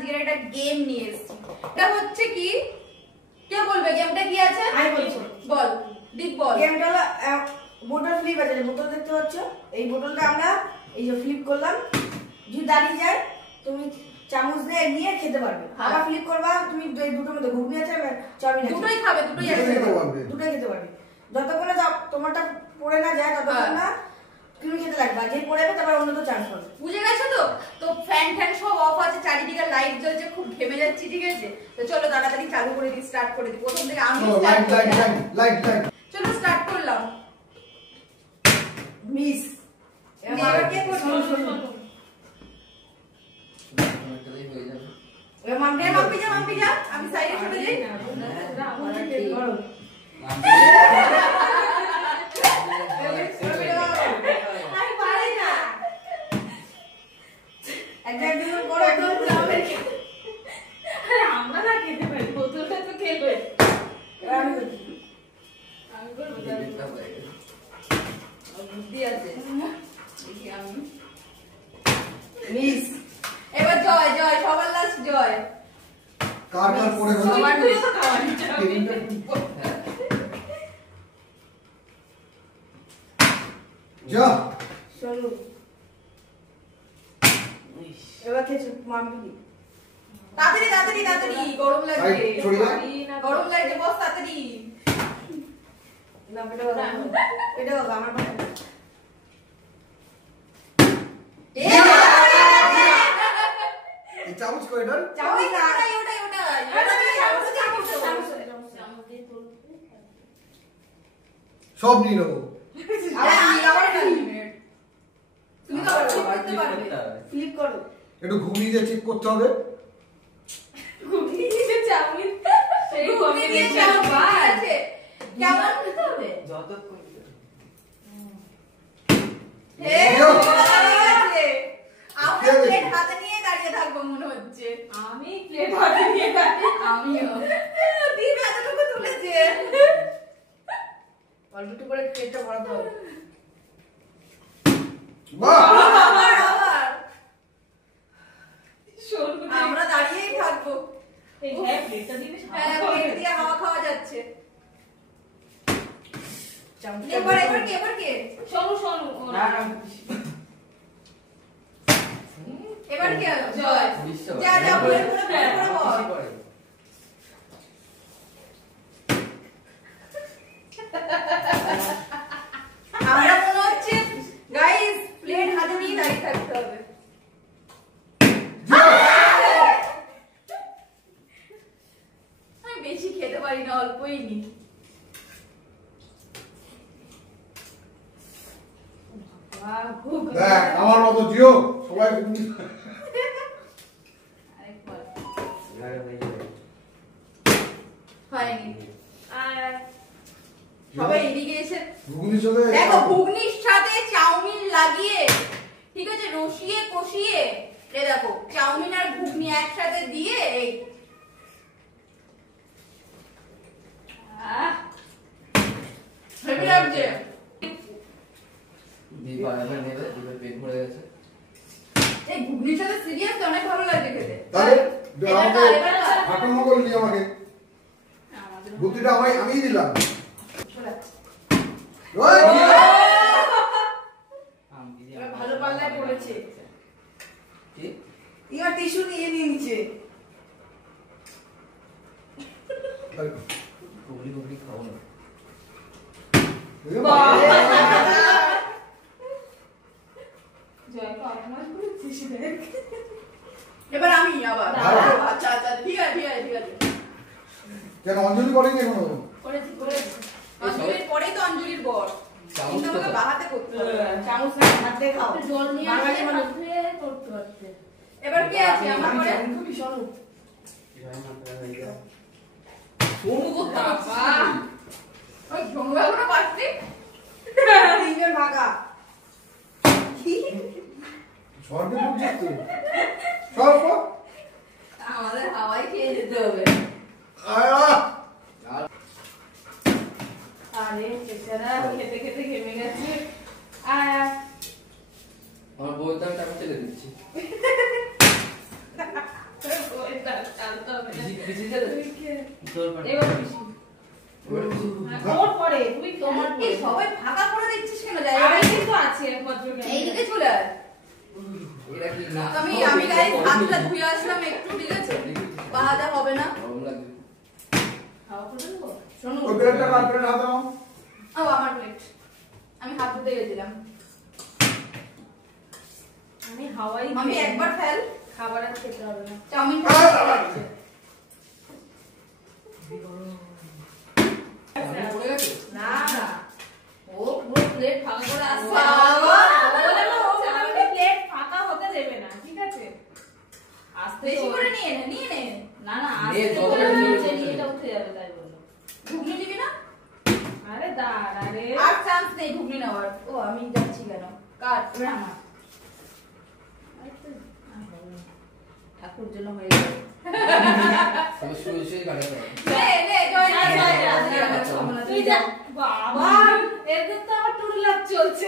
আজকে একটা গেম নিয়ে এসেছি। এটা হচ্ছে কি, কে বলবে গেমটা কি আছে? আমি বলছি। বল দীপ বল। গেমটা হলো বোতল ফ্লিপ আছে, বোতল দেখতে পাচ্ছ, এই বোতলটা আমরা এই যে ফ্লিপ করলাম, যদি দাঁড়িয়ে যায় তুমি চামচ দিয়ে নিয়ে খেতে পারবে। আবার ফ্লিপ করবা, তুমি এই দুটোর মধ্যে ঘুগনি আছে চাউমিন আছে, দুটোই খাবে, দুটোই খেতে পারবে। যতক্ষণ না তোমারটা পড়ে না যায় ততক্ষণ না তুমি খেতে লাগবে, যে পড়ে যাবে তারপর অন্য তো চান্স পাবে। বুঝে গেছো তো? তো ফ্যান ফ্যান সব অফ আছে, চারিদিকে লাইট জ্বলছে, খুব ঘেমে যাচ্ছি, ঠিক আছে? তো চলো তাড়াতাড়ি চালু করে দিই, স্টার্ট করে দিই। প্রথম থেকে আমি স্টার্ট করি। চলো স্টার্ট করলাম। মিস এবার কে করবে? মাম্পি যা, আমি সাইডে সরে যাই। আমি পারি না। আমরা না খেতে পারি, বোতলটা তো খেলবে। আমি করবো বুদ্ধি আছে। মিস এবার জয়, জয় সবার লাস্ট জয়। কার পরে হলো সবার তুই তো খাওয়ানি। যা চলো এবার খেয়েছো মাম্পি। তাড়াতাড়ি তাড়াতাড়ি তাড়াতাড়ি, গরম লাগছে, সাইড সরে যা। গরম লাগছে, বস তাড়াতাড়ি। না এটা বাবা আমার পাশে এই চামচ করে দাও। ওটাই ওটাই ওটাই সব নিয়ে নেবো। তুমি তো আবার করতে পারবে। ফ্লিপ করো। একটু ঘুগনি দিয়ে চেক করতে হবে। ঘুগনি দিয়ে চাউমিন, সেই ঘুগনি দিয়ে combination চাউমিন বাস। আছে। কেমন খেতে হবে? হে, আছে। আমরা প্লেট হাতে নিয়ে দাঁড়িয়ে থাকবো মনে হচ্ছে। আমি প্লেট হাতে নিয়ে দাঁড়িয়ে, আমিও। দিন এতটুকু তুলেছে। অল্প একটু করে পেটটা ভরাতে হবে। বাহ! আবার আবার। শোন আমরা দাঁড়িয়েই থাকবো। এই হ্যাঁ প্লেটটা দিবি, হ্যাঁ, প্লেট দিয়ে হাওয়া খাওয়া যাচ্ছে। চামচটা এবার কে? শোনো এবার কে? জয়। যা যা প্লেট করে বল। আমরা মনে হচ্ছে গাইস প্লেট হাতে নিয়ে দাঁড়িয়ে থাকতে হবে। আমি বেশি খেতে পারি না, অল্পই নি। দেখ আমার মতো জিও সবাই ঘুগনি আরেকবার। হয়নি। সবাই এদিকে এসে ঘুগনির সাথে দেখো, ঘুগনির সাথে চাউমিন লাগিয়ে, ঠিক আছে, রসিয়ে কষিয়ে, এ দেখো চাউমিন আর ঘুগনি একসাথে দিয়ে এই হেভি লাগছে। এই ঘুগনির সাথে সিরিয়াস অনেক ভালো লাগে খেতে। তাহলে আমাকে এবার না। ঠাকুমা করলি আমাকে বুদ্ধিটা আমিই দিলাম। ওই! ভালো পাল্লায় পড়েছে। এবার টিস্যু নিয়ে নিয়েছে। জয়কে অপমান করেছিস দেখ। এবার আমি আবার। ভালো। আচ্ছা আচ্ছা, ঠিক আছে ঠিক আছে ঠিক আছে। কেন অঞ্জলি করেনি এখনো? করেছি করেছি। অঞ্জলির পরেই তো অঞ্জলির বর। কিন্তু আমাকে বাহাতে করতে হবে। চামচ না হাত দিয়ে খাও। জল নিয়ে বাঙালি আসলে মানুষ। হাতে করতে পারতে। এবার কে আছে আমার পরে? খুবই সরু। বাবা। ওই ঝোমা গুলো পাচ্ছি। তিনজন ভাগা। ঝড় দিয়ে ঢুকছিস তো? সব সব। আমাদের হাওয়াই খেয়ে যেতে হবে। আয়া! আরে বেচারা খেতে খেতে ঘেমে গেছে। আমার বউর দাম টাকা চলে দিচ্ছি। পিছিয়ে যা তোর পরে এবার পিসি ওর পরে তুমি তোমার এই সবাই ফাঁকা করে দিচ্ছিস কেন জায়গা? আমি কিন্তু আছি একমাত্র এইদিকে চলে আয়। এরা কি না আমি গাইস হাতটা ধুয়ে আসলাম একটু, ঠিক আছে? বাহাদা হবে না। গরম লাগে খাওয়া করে দেবো শোনো, ওই প্লেটটা কার প্লেট হাতে নাও। ও আমার প্লেট। আমি হাত ধুতে গেছিলাম। আমি হাওয়াই মামি একবার ফেল। খাবার আর খেতে হবে না চাউমিন পড়ে গেছে না না, ও পুরো প্লেট ফাঁকা করে আসছে। বাবা বলে না ও আমাকে প্লেট ফাঁকা হতে দেবে না, ঠিক আছে? আস্তে বেশি করে নিয়ে নে। না না নে, আস্তে যত করে নিয়ে নিচে নিয়ে নিয়ে এটা উঠে যাবে তাই বললো। ঘুগনি দিবি না? আরে দাঁড়া রে আর চান্স নেই ঘুগনি নেওয়ার। ও আমি যাচ্ছি কেন? কাট এবার আমার। ঠাকুর জন্য হয়ে গেল। তুমি শুয়ে শুয়ে কাটে নে জয় যা, যা, যা, জয়। তুই যা বাবা এদের তো আমার টুর লাভ চলছে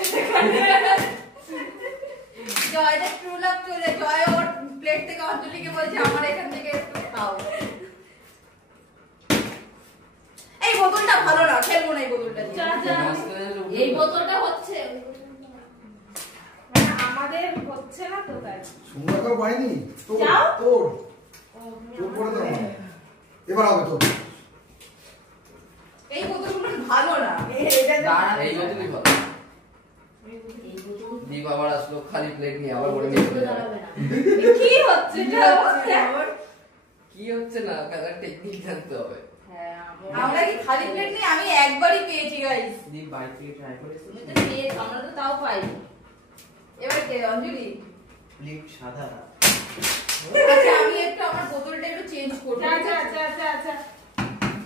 জয় দা ট্রু লাভ চলে। জয় ওর প্লেট থেকে অঞ্জলিকে বলছে আমার এখান থেকে একটু খাও। এই বোতলটা ভালো না, খেলবো না এই বোতলটা দিয়ে। যা, যা। এই বোতলটা হচ্ছে মানে আমাদের হচ্ছে না তো তাই সুন্দর করে পাইনি তোর যাও। তোর তোর করে দাও এবার হবে তোর এই বোতলগুলো ভালো না। দাঁড়া এই বোতলই ভালো দীপ আবার আসলো খালি প্লেট নিয়ে আবার বলে নিয়ে চলে যাবে কি হচ্ছে এটা হচ্ছে কি হচ্ছে না কালার টেকনিক জানতে হবে হ্যাঁ আমরা কি খালি প্লেট নিয়ে আমি একবারই পেয়েছি গাইস। দীপ বাড়ি থেকে ট্রাই করেছিস তুমি তো পেয়েছো, আমরা তো তাও পাইনি। এবার কে অঞ্জলি? প্লেট সাদা আচ্ছা আমি একটু আমার বোতলটা একটু চেঞ্জ করব। আচ্ছা আচ্ছা আচ্ছা আচ্ছা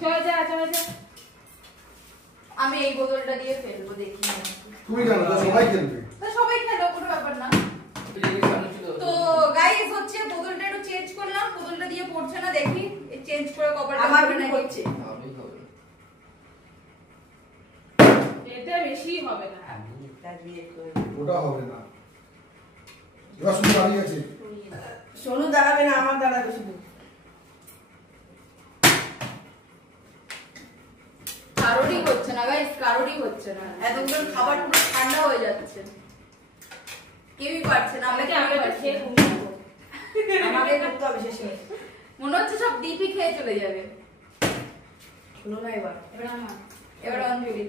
চল যা চল যা আমি এই বোতলটা দিয়ে ফেলবো, দেখি না। তুমি জানো তো সবাই খেলবে তো সবাই খেলো, কোনো ব্যাপার না। তো গাইস হচ্ছে বোতলটা একটু চেঞ্জ করলাম, বোতলটা দিয়ে পড়ছে না, দেখি চেঞ্জ করে কভারটা আমার করে কিন্তু নাকি হচ্ছে। আমি হবে এটা বেশি হবে না ওটা হবে না এবার শুধু দাঁড়িয়ে আছে সোনু দাঁড়াবে না, আমার দাঁড়াবে শুধু। কারোরই হচ্ছে না গাইস, কারোরই হচ্ছে না। এতক্ষণ খাবার পুরো ঠান্ডা হয়ে যাচ্ছে, কেউই পারছে না। আমরা আমাকে কেউই আমরা পারছি খেয়ে না। ঘুমিয়ে আমাকে করতে হবে শেষে। মনে হচ্ছে সব ডিপি খেয়ে চলে যাবে। শুনো না এবার। এবার আমার এবার অঞ্জলি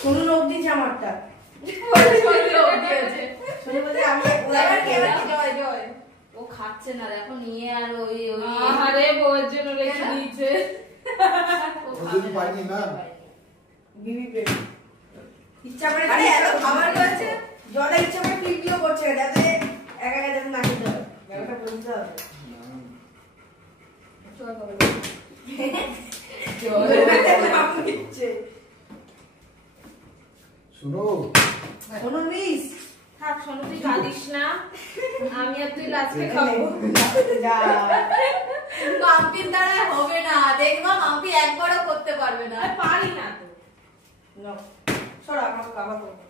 শুনু লোক দিচ্ছে আমারটা। শুনে বলছে আমি এবার কে? এবার কে? জয় জয়। ও খাচ্ছে না দেখো নিয়ে আর ওই ওই আরে বউয়ের জন্য রেখে দিয়েছে ও ও খাবে যদি না। পাইনি না বিবি প্রেম। ইচ্ছা করে আরে এত খাবার রয়েছে। জলে ইচ্ছা করে ফিল্ডিও করছে যাতে একা একা যাতে না খেতে হয়। ব্যাপারটা বুঝতে হবে। জয় বাবা। নাম নিচ্ছে। শুনো শোনো মিস। থাক শোনো তুই কাঁদিস না আমি আর তুই লাস্টে খাবো যা। মাম্পির দ্বারা হবে না, দেখবা মাম্পি একবারও করতে পারবে না। আর পারি না তো নাও। সরো আমাকে খাবার করবো।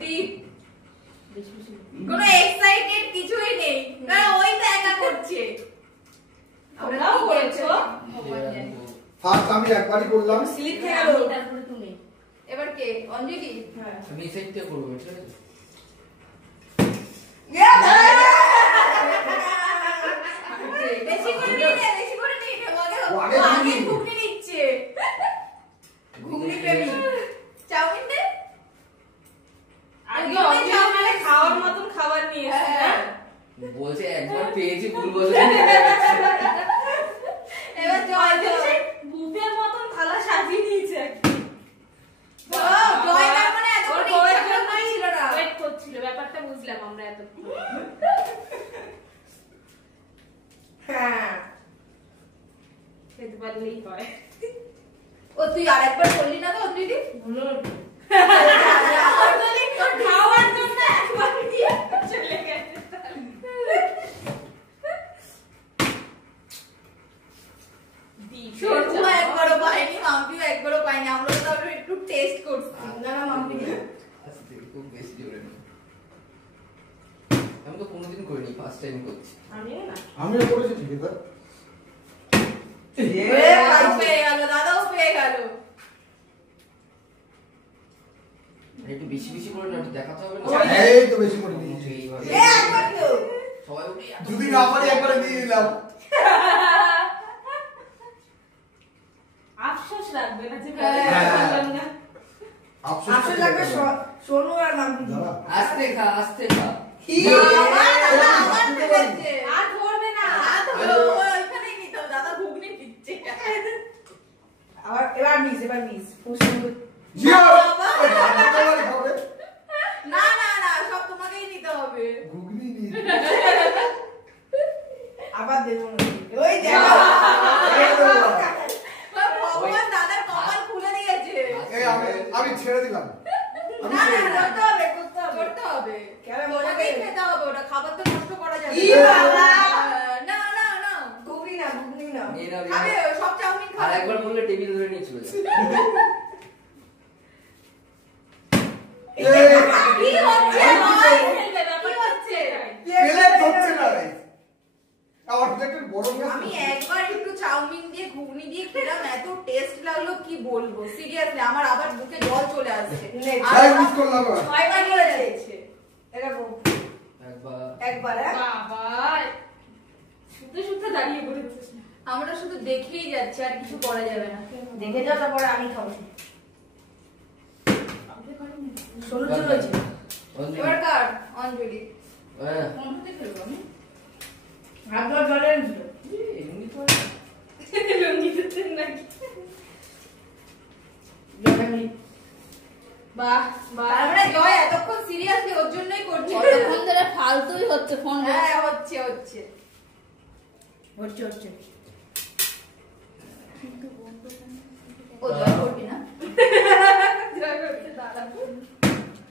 দীপ বেশি বেশি কোনো এক্সাইটেড কিছুই নেই, কারণ ওই তো একা করছে। আমরাও করেছো ভগবান জানে। ফার্স্ট আমি একবারই করলাম স্লিপ খেয়ে গেল। আমি তারপরে তুমি এবার কে? অঞ্জলি। হ্যাঁ। আমি সেটটা করব ঠিক আছে বেশি করে নিয়ে নে, বেশি করে নিয়ে নে। ও ও আগে আগে ঘুগনি। ঘুগনি নিচ্ছে। ঘুগনি প্রেমী। চাউমিন দে। আগে অঞ্জলি মানে খাওয়ার মতন খাবার নিয়ে এসেছে হ্যাঁ। বলছে একবার পেয়েছি ভুল বলছে এবার জয় জয়। বুফের মতন থালা সাজিয়ে দিয়েছে ও, জয় তার মানে এতক্ষণ ইচ্ছা করে করছিল না। ওয়েট করছিল ব্যাপারটা বুঝলাম আমরা এতক্ষণ হ্যাঁ। খেতে পারলেই হয় ও তুই আরেকবার বললি না তো অঞ্জলি? ভুলো অঞ্জলি তোর খাওয়ার জন্য একবার দিয়ে চলে গেছে ছোটু একবারও পাইনি, মাম্পিও একবারও পাইনি। আমরা তো তাহলে একটু টেস্ট করছি। না না মাম্পি নেই। খুব বেশি জোরে না আমি তো তো কোনোদিন করিনি, ফার্স্ট টাইম করছি। আমিও না। আমিও করেছি ঠিক আছে। দাদাও পেয়ে গেল, দাদাও পেয়ে গেল। একটু বেশি বেশি করে না, একটু দেখাতে হবে না। এই তো বেশি করে নিয়েছি। এইভাবে একবার তো সবাই উঠে যদি না পারি একবারে দিয়ে দিলাম। আফসোস লাগবে না যে হ্যাঁ। বললাম না। আসলে লাগবে সোনু আর মাম্পি। দাঁড়া। আস্তে খা, আস্তে খা। বাবা, দাদা আমার পেয়েছে। আর ধরবে না। হাত হলো, ওইখানেই নিতে হবে, দাদা ঘুগনি দিচ্ছে। আবার এবার মিস জিও। বাবা। ওই ধানটা তোমারই খাবে। না না না, সব তোমাকেই নিতে হবে। ঘুগনি নিয়ে। আবার দেবো না। ওই দেখো ভগবান দাদার কপাল খুলে দিয়েছে। এই আমি ছেড়ে দিলাম। আমি না ছেড়ে না দিলাম। করতে হবে। কেন মজা তোমাকেই করে? খেতে হবে, ওটা খাবার তো নষ্ট করা যাবে ই বাবা। না না না ঘুগনি না নিয়ে নাও, নিয়ে খাবে, নাও। সব চাউমিন আর খাবে। একবার বললে টেবিল ধরে নিয়ে চলে যাবে। এই, কি হচ্ছে ভাই? ফেলবে, ব্যাপারটা কি হচ্ছে? প্লেট ধরছে না রে। আমার প্লেটের বড় গ্যাস। আমি একবার একটু চাউমিন দিয়ে ঘুগনি দিয়ে খেলাম, এত টেস্ট লাগলো কি বলবো। সিরিয়াসলি আমার আবার মুখে জল চলে আসছে। তাই মিস করলাম এবার। ছয়বার করেছে যাচ্ছে। এরকম একবার একবার হ্যাঁ বাবা শুতে শুতে দাঁড়িয়ে পড়েছিস না। আমরা শুধু দেখেই যাচ্ছি, আর কিছু করা যাবে না। দেখে যাও তারপরে আমি খাবো সোনুর জন্য হয়েছে এবার কার অঞ্জলি হ্যাঁ, কোন হাতে ফেলবো আমি? হাত ধোয়া জলে এনেছিল এমনি তো লুঙ্গি দিচ্ছেন নাকি? বাহ বাহ। তার মানে জয় এতক্ষণ সিরিয়াসলি ওর জন্যই করছে। কতক্ষণ ধরে ফালতুই হচ্ছে ফোন। হ্যাঁ হচ্ছে হচ্ছে। হচ্ছে ও জয় করবি না? জয় করতে দাঁড়া।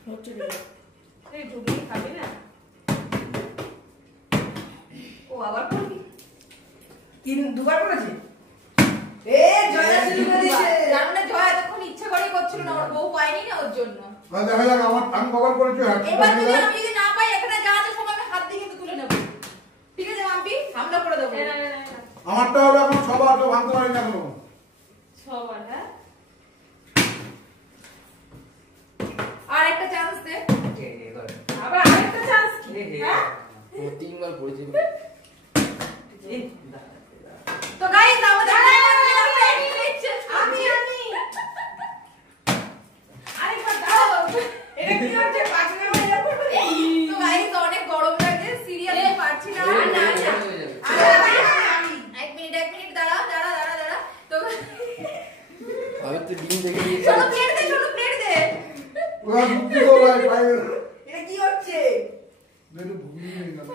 হচ্ছে এই ঘুগনি খাবি না? ও আবার করবি? দুবার করেছে এ জয়া শুরু করে দিয়েছে তার মানে জয় এতক্ষণ ইচ্ছা করে করছিল না, ওর বউ পায়নি না ওর জন্য। আর দেখা যাক আমি কভার করেছি হাত। এবার আমি যদি না পাই, এখানে যা আছে সব আমি হাত দিয়ে কিন্তু তুলে নেবো। ঠিক আছে মাম্পি, হামলা করে দেবো। না, না, না, না। আমারটা হবে এখন সবার তো ভাঙতে পারি না কোনো। ছবার, হ্যাঁ? আর একটা চান্স দে। আবার আরেকটা চান্স কি? হ্যাঁ? ও তিনবার পড়েছে। তো গাইস আমাদের আমি আরেকবার দাও। এটা কি হচ্ছে পাঁচটা বাজে পড়বে তো গাইস অনেক গরম লাগছে, সিরিয়াসলি পারছি না। হয়ে না যাবে, না হয়ে যাবে। এক মিনিট দাঁড়া। তো আমি তো ডিম দেখে দিয়েছি। চলো প্লেট দে। ওরা মুক্তি তো ভাই পাইবে না। এটা কি হচ্ছে একটু ঘুগনি নিয়ে নাও।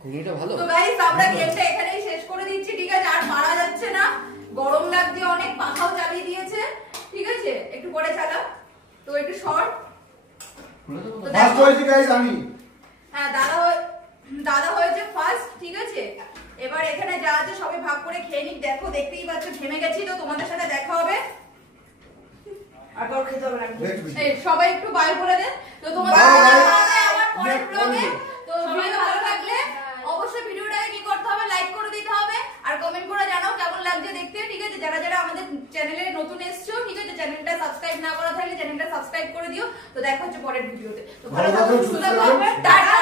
ঘুগনিটা ভালো। তো গাইস আমরা গেমটা এখানেই শেষ করে দিচ্ছি, ঠিক আছে? আর মারা যাচ্ছে না, গরম লাগছে অনেক, পাখাও চালিয়ে দিয়েছে, ঠিক আছে? একটু পরে চালাও তো, একটু শর্ট। খুলে দেবো তো? ফার্স্ট হয়েছি গাইস আমি। হ্যাঁ দাদা হয়েছে ফার্স্ট, ঠিক আছে? এবার এখানে যা আছে সবাই ভাগ করে খেয়ে নিক। দেখতেই পাচ্ছ ঘেমে গেছি, তো তোমাদের সাথে দেখা হবে। আর কারো খেতে হবে না দেখবি। এই সবাই একটু বাই বলে দেন। তো তোমাদের Bye. সাথে দেখা হবে আমার পরের Next ব্লগে। video. তো ভিডিও ভালো লাগলে অবশ্যই ভিডিওটাকে কি করতে হবে, লাইক করে দিতে হবে, আর কমেন্ট করে জানাও কেমন লাগছে দেখতে, ঠিক আছে? যারা যারা আমাদের চ্যানেলে নতুন এসছো, ঠিক আছে, চ্যানেলটা সাবস্ক্রাইব না করা থাকলে চ্যানেলটা সাবস্ক্রাইব করে দিও। তো দেখা হচ্ছে পরের ভিডিওতে। তো ভালো ভালো থাকো, থাকো, সুস্থ সুস্থ থাকো, থাকো। টাটা।